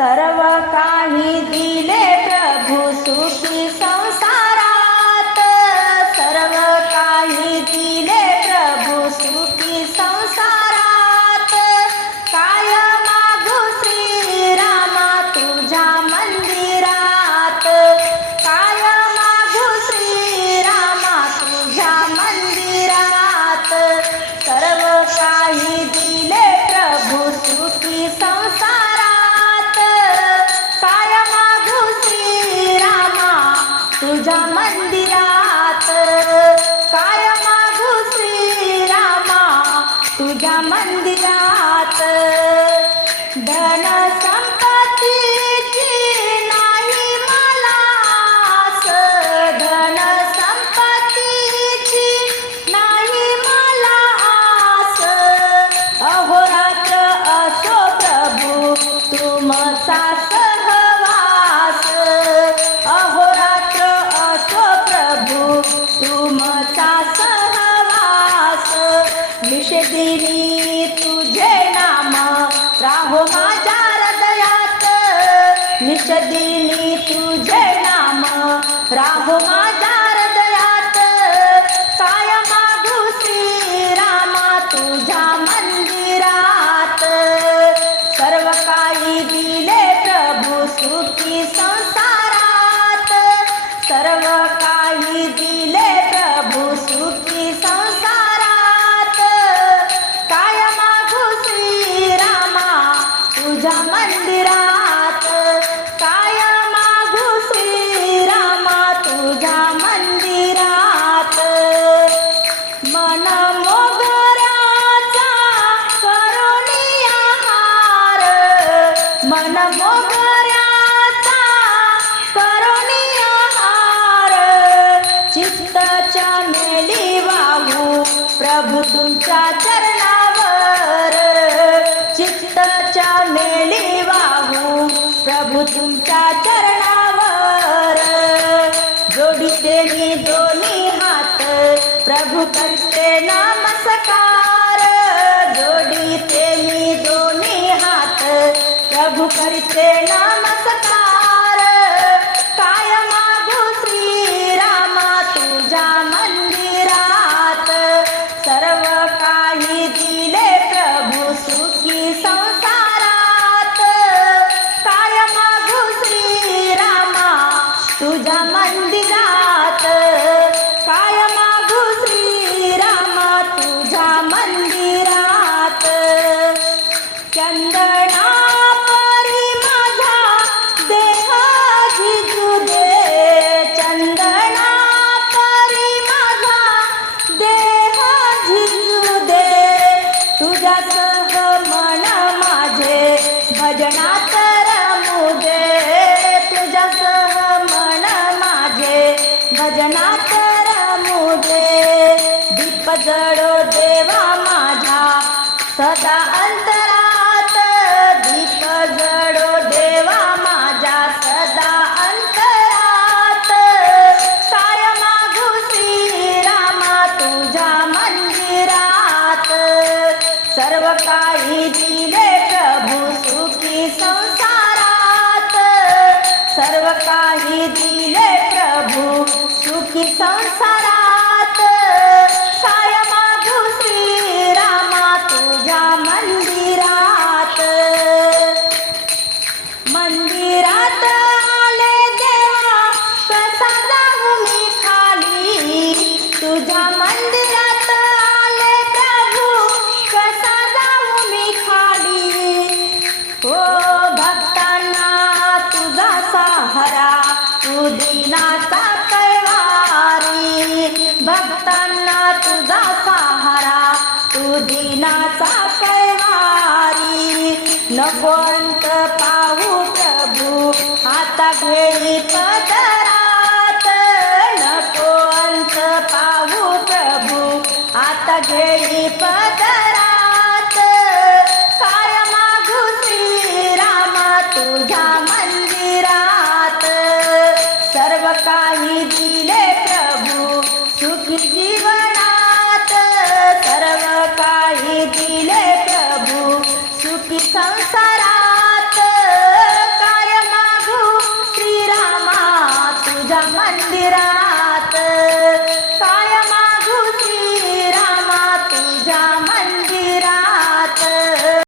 सर्व काही दिले प्रभू सुखी संसार. 家门。राहो माझ्या हृदयात काय मागू रामा तुझ्या मंदिरात? सर्व काही दिले प्रभू सुखी संसारात सर्व प्रभू तुमच्या चरणावर. चित्ताच्या मेळी वाहू. प्रभू तुमच्या चरणावर. जोडीते मी दोन्ही हात. प्रभू करते नमस्कार. जोडीते मी दोन्ही हात. प्रभू करते नमस्कार. तुझ्या मंदिरात. काय मागू श्रीरामा तुझ्या मंदिरात? काही दिले प्रभू सुखी संसारात. सर्व काही भगवंत पाहू प्रभू आता घेई पदरात नको अंत पाहू प्रभू आता घेई पदरात काय मागू श्रीरामा? तुझ्या मंदिरात सर्व काही दिले प्रभू. सुखी सारात काय मागू श्रीरामा तुझ्या मंदिरात